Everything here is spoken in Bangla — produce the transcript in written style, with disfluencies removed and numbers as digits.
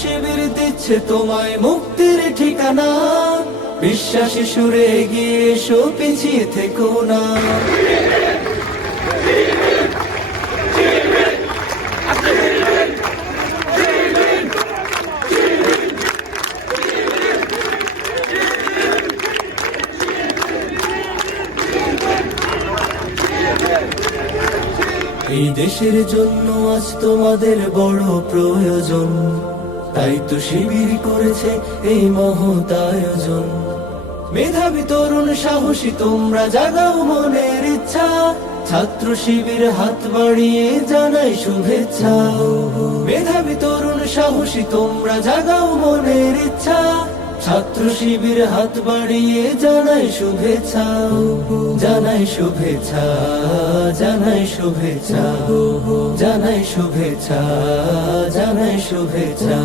শিবির দিচ্ছে তোমায় মুক্তির ঠিকানা। বিশ্বাসী সুরে এগিয়ে এসো, পিছিয়ে থেকো না। এই দেশের জন্য আজ তোমাদের বড় প্রয়োজন, তাই তো শিবির করেছে এই মহৎ আয়োজন। মেধাবী তরুণ সাহসী তোমরা জাগাও মনের ইচ্ছা, ছাত্র শিবির হাত বাড়িয়ে জানাই শুভেচ্ছা। মেধাবী তরুণ সাহসী তোমরা জাগাও মনের ইচ্ছা, ছাত্র শিবির হাত বাড়িয়ে জানাই শুভেচ্ছা। জানাই শুভেচ্ছা, জানাই শুভেচ্ছা, জানাই শুভেচ্ছা, জানাই শুভেচ্ছা।